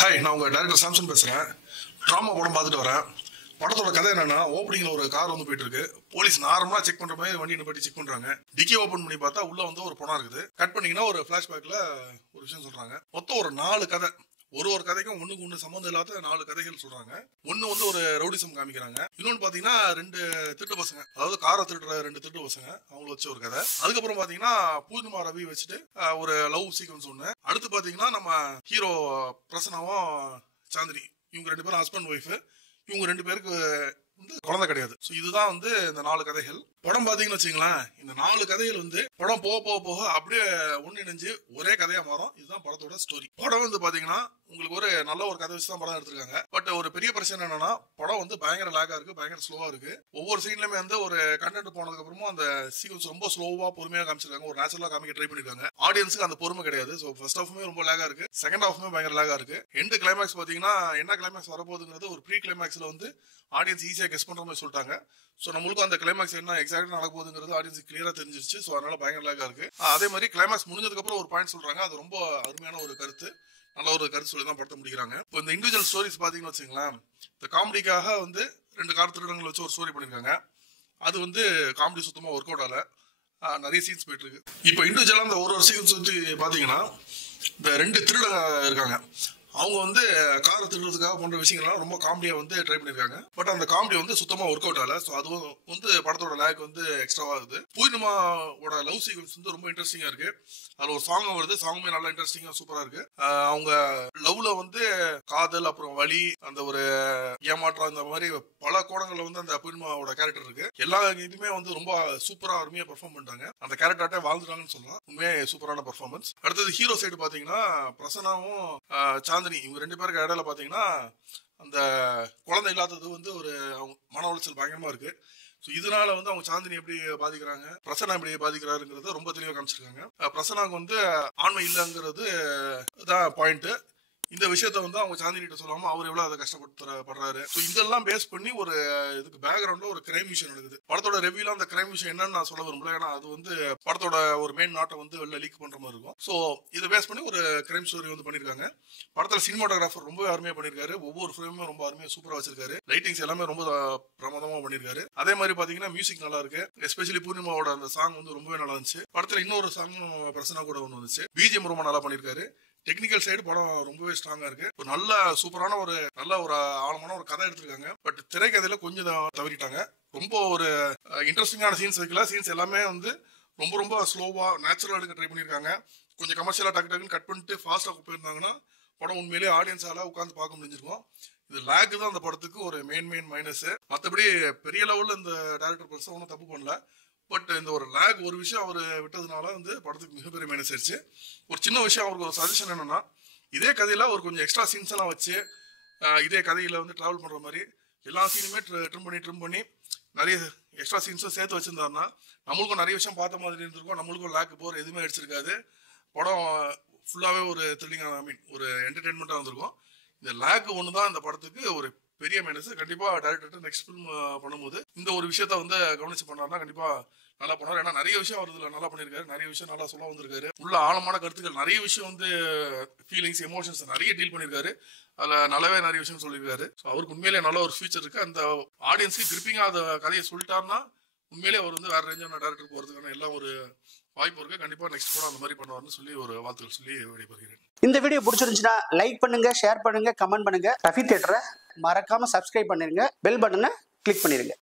Hi, நான் உங்கள் director Samson பேசுகிறேன். ட்ராமா படம் பார்த்துட்டு வரேன். படத்தோட கதை என்னன்னா, ஓப்பனிங்கில் ஒரு கார் வந்து போயிட்டு இருக்கு. போலீஸ் நார்மலாக செக் பண்ணுற மாதிரி வண்டியை போயிட்டு செக் பண்ணுறாங்க. டிக்கி ஓப்பன் பண்ணி பார்த்தா உள்ள வந்து ஒரு பணம் இருக்குது. கட் பண்ணிங்கன்னா ஒரு ஃப்ளாஷ்பேக்கில் ஒரு விஷயம் சொல்கிறாங்க. மொத்தம் ஒரு 4 கதை. ஒரு கதைக்கும் ஒன்றுக்கு ஒன்று சம்மந்தம் இல்லாத 4 கதைகள் சொல்றாங்க. ஒன்று வந்து ஒரு ரவுடிசம் காமிக்கிறாங்க. இன்னொன்று பார்த்தீங்கன்னா 2 திருட்டு பசங்க, அதாவது காரை திருடுற 2 திருட்டு பசங்க, அவங்கள வச்சு ஒரு கதை. அதுக்கப்புறம் பார்த்தீங்கன்னா பூர்ணிமா ரவி வச்சுட்டு ஒரு லவ் சீக்வன்ஸ் ஒன்று. அடுத்து பார்த்தீங்கன்னா நம்ம ஹீரோ பிரசன்னாவும் சாந்தினி, இவங்க 2 பேரும் ஹஸ்பண்ட் ஒய்ஃப். இவங்க 2 பேருக்கு வந்து குழந்தை கிடையாது. ஸோ இதுதான் வந்து இந்த 4 கதைகள். படம் பார்த்தீங்கன்னு வச்சுங்களேன், இந்த 4 கதைகள் வந்து படம் போக போக போக அப்படியே ஒன்றிணைஞ்சு ஒரே கதையா மாறும். இதுதான் படத்தோட ஸ்டோரி. படம் வந்து பாத்தீங்கன்னா உங்களுக்கு ஒரு நல்ல ஒரு கதை வச்சு தான் படம் எடுத்திருக்காங்க. பட் ஒரு பெரிய பிரச்சனை என்னன்னா, படம் வந்து பயங்கர லேகா இருக்கு, பயங்கர ஸ்லோவா இருக்கு. ஒவ்வொரு சீன்லயுமே வந்து ஒரு கண்டென்ட் போனதுக்கு அப்புறமும் அந்த சீக்வன்ஸ் ரொம்ப ஸ்லோவா பொறுமையா காமிச்சிருக்காங்க. ஒரு நேச்சுரலா காமிக்க ட்ரை பண்ணிருக்காங்க. ஆடியன்ஸுக்கு அந்த பொறுமை கிடையாது. ஸோ ஃபர்ஸ்ட் ஹாஃப்மே ரொம்ப லேகா இருக்கு, செகண்ட் ஹாஃப்மே பயங்கர லேகா இருக்கு. எண்டு கிளைமேக்ஸ் பாத்தீங்கன்னா என்ன கிளைமேக்ஸ் வரப்போகுதுங்கிறது ஒரு ப்ரீ கிளைமேக்ஸ்ல வந்து ஆடியன்ஸ் ஈஸியா கெஸ் பண்ற மாதிரி சொல்லிட்டாங்க. ஸோ நம்மளுக்கும் அந்த கிளைமேக்ஸ் என்ன எக்ஸாக்டா நடக்க போகுதுங்கிறது ஆடியன்ஸ் கிளியரா தெரிஞ்சிருச்சு. ஸோ அதனால பயங்கர லேகா இருக்கு. அதே மாதிரி கிளைமேக்ஸ் முடிஞ்சதுக்கு அப்புறம் ஒரு பாயிண்ட் சொல்றாங்க. அது ரொம்ப அருமையான ஒரு கருத்து, நல்ல ஒரு கருத்து சொல்லி தான் படத்தை முடிக்கிறாங்க. இப்போ இந்த இண்டிவிஜுவல் ஸ்டோரிஸ் பாத்தீங்கன்னு வச்சுங்களேன், இந்த காமெடிக்காக வந்து 2 கார் திருடங்களை வச்சு ஒரு ஸ்டோரி பண்ணிருக்காங்க. அது வந்து காமெடி சுத்தமா ஒர்க் அவுட் ஆகல. நிறைய சீன்ஸ் போயிட்டு இருக்கு. இப்போ இண்டிவிஜுவலா இந்த ஒரு சீன்ஸ் வந்து பாத்தீங்கன்னா, இந்த 2 திருடங்க இருக்காங்க. அவங்க வந்து காரை திருடுறதுக்காக பண்ற விஷயங்கள்லாம் ரொம்ப காமெடியா வந்து ட்ரை பண்ணிருக்காங்க. பட் அந்த காமெடி வந்து சுத்தமா ஒர்க் அவுட் ஆகல. ஸோ அதுவும் வந்து படத்தோட லேக் வந்து எக்ஸ்ட்ராவா இருக்குது. பூர்ணிமாவோட லவ் சீக்வன்ஸ் வந்து ரொம்ப இன்ட்ரெஸ்டிங்கா இருக்கு. அதுல ஒரு சாங் வருது, சாங்குமே நல்லா இன்ட்ரெஸ்டிங்கா சூப்பரா இருக்கு. அவங்க லவ்ல வந்து காதல், அப்புறம் வலி, அந்த ஒரு ஏமாற்றம், இந்த மாதிரி பல கோணங்கள்ல வந்து அந்த பூர்ணிமாவோட கேரக்டர் இருக்கு. எல்லா இதுமே வந்து ரொம்ப சூப்பரா அருமையா பெர்ஃபார்ம் பண்ணிட்டாங்க. அந்த கேரக்டர்ட்டே வாழ்ந்துட்டாங்கன்னு சொல்லலாம். உண்மையே சூப்பரான பெர்ஃபார்மன்ஸ். அடுத்தது ஹீரோ சைடு பாத்தீங்கன்னா பிரசன்னாவும் சாந்தினி, இவங்க 2 பேருக்கு இடையில பாத்தீங்கன்னா அந்த குழந்தை இல்லாதது வந்து ஒரு மன உளைச்சல் பயங்கரமா இருக்கு. ஸோ இதனால வந்து அவங்க சாந்தினி எப்படி பாதிக்கிறாங்க, பிரசன்னா எப்படி பாதிக்கிறாருங்கிறத ரொம்ப தெளிவாக காமிச்சிருக்காங்க. பிரசன்னாவுக்கு வந்து ஆண்மை இல்லைங்கிறது தான் பாயிண்ட். இந்த விஷயத்த வந்து அவங்க சாந்தினி கிட்ட சொல்லாம அவர் எவ்வளவு அதை கஷ்டப்படுறாரு. ஸோ இதெல்லாம் பேஸ் பண்ணி ஒரு இதுக்கு பேக்ரவுண்ட்ல ஒரு கிரைம் விஷயம் நடக்குது. படத்தோட ரிவ்யூல அந்த கிரைம் விஷயம் என்னன்னு நான் சொல்ல விரும்பல, ஏன்னா அது வந்து படத்தோட ஒரு மெயின் நாட்டை வந்து வெளில லீக் பண்ற மாதிரி இருக்கும். ஸோ இதை பேஸ் பண்ணி ஒரு கிரைம் ஸ்டோரி வந்து பண்ணிருக்காங்க. படத்துல சினிமாட்டோகிராஃபர் ரொம்ப அருமையா பண்ணிருக்காரு. ஒவ்வொரு ஃப்ரேமும் ரொம்ப அருமையா சூப்பரா வச்சிருக்காரு. லைட்டிங்ஸ் எல்லாமே ரொம்ப பிரமாதமா பண்ணிருக்காரு. அதே மாதிரி பாத்தீங்கன்னா மியூசிக் நல்லா இருக்கு. எஸ்பெஷலி பூர்ணிமாவோட அந்த சாங் வந்து ரொம்பவே நல்லா இருந்துச்சு. படத்துல இன்னொரு சாங் பிரசன்னா கூட ஒன்று வந்துச்சு. பிஜிஎம் ரொம்ப நல்லா பண்ணிருக்காரு. டெக்னிக்கல் சைடு படம் ரொம்பவே ஸ்ட்ராங்கா இருக்கு. ஒரு நல்ல சூப்பரான ஒரு நல்ல ஒரு ஆழமான ஒரு கதை எடுத்திருக்காங்க. பட் திரைக்கதையில கொஞ்சம் தவறிட்டாங்க. ரொம்ப ஒரு இன்ட்ரெஸ்டிங்கான சீன்ஸ் வைக்கல. சீன்ஸ் எல்லாமே வந்து ரொம்ப ரொம்ப ஸ்லோவா நேச்சுரலா எடுக்க ட்ரை பண்ணிருக்காங்க. கொஞ்சம் கமர்ஷியலா டக்குன்னு கட் பண்ணிட்டு ஃபாஸ்டா போயிருந்தாங்கன்னா படம் உண்மையிலேயே ஆடியன்ஸால உட்காந்து பார்க்க முடிஞ்சிருக்கும். இது லேக் தான் அந்த படத்துக்கு ஒரு மெயின் மைனஸ். மற்றபடி பெரிய லெவல்ல இந்த டைரக்டர் பெருசா ஒன்றும் தப்பு பண்ணல. பட் இந்த ஒரு லேக் ஒரு விஷயம் அவர் விட்டதுனால வந்து படத்துக்கு மிகப்பெரிய மைனஸ் ஆயிடுச்சு. ஒரு சின்ன விஷயம், அவருக்கு ஒரு சஜஷன் என்னன்னா, இதே கதையில ஒரு கொஞ்சம் எக்ஸ்ட்ரா சீன்ஸ் எல்லாம் வச்சு இதே கதையில வந்து டிராவல் பண்ற மாதிரி எல்லா சீனுமே ட்ரிம் பண்ணி நிறைய எக்ஸ்ட்ரா சீன்ஸும் சேர்த்து வச்சிருந்தாருன்னா நம்மளுக்கும் நிறைய விஷயம் பார்த்த மாதிரி இருந்திருக்கும். நம்மளுக்கும் லேக் போற எதுவுமே அடிச்சிருக்காது. படம் ஃபுல்லாவே ஒரு த்ரில்லிங்கான ஒரு என்டர்டைன்மெண்டா இருந்திருக்கும். இந்த லேக் ஒன்று தான் இந்த படத்துக்கு ஒரு பெரிய மைனஸ். கண்டிப்பா டைரக்டர் நெக்ஸ்ட் ஃபிலிம் பண்ணும்போது இந்த ஒரு விஷயத்த வந்து கவனிச்சு பண்ணாருன்னா கண்டிப்பா நல்லா பண்ணுவார். ஏன்னா நிறைய விஷயம் அவர் இதுல நல்லா பண்ணிருக்காரு. நிறைய விஷயம் நல்லா சொல்ல வந்திருக்காரு. உள்ள ஆழமான கருத்துக்கள், நிறைய விஷயம் வந்து ஃபீலிங்ஸ், எமோஷன்ஸ் நிறைய டீல் பண்ணிருக்காரு. அதுல நல்லாவே நிறைய விஷயம் சொல்லியிருக்காரு. அவருக்கு உண்மையிலேயே நல்ல ஒரு ஃபியூச்சர் இருக்கு. அந்த ஆடியன்ஸுக்கு கிரிப்பிங்கா அந்த கதையை சொல்லிட்டாருன்னா உண்மையிலேயே அவர் வந்து வேற ரேஞ்சான டைரக்டர் போறதுக்கான எல்லாம் ஒரு வாய்ப்பு இருக்கு. கண்டிப்பா நெக்ஸ்ட் படம் அந்த மாதிரி பண்ணுவார்னு சொல்லி ஒரு வாழ்த்துக்கள் சொல்லி விடைபெறுகிறேன். இந்த வீடியோ பிடிச்சிருந்துச்சுன்னா லைக் பண்ணுங்க, ஷேர் பண்ணுங்க, கமெண்ட் பண்ணுங்க. ரஃபி தியேட்டரை மறக்காம சப்ஸ்கிரைப் பண்ணிருங்க. பெல் பட்டனை கிளிக் பண்ணிருங்க.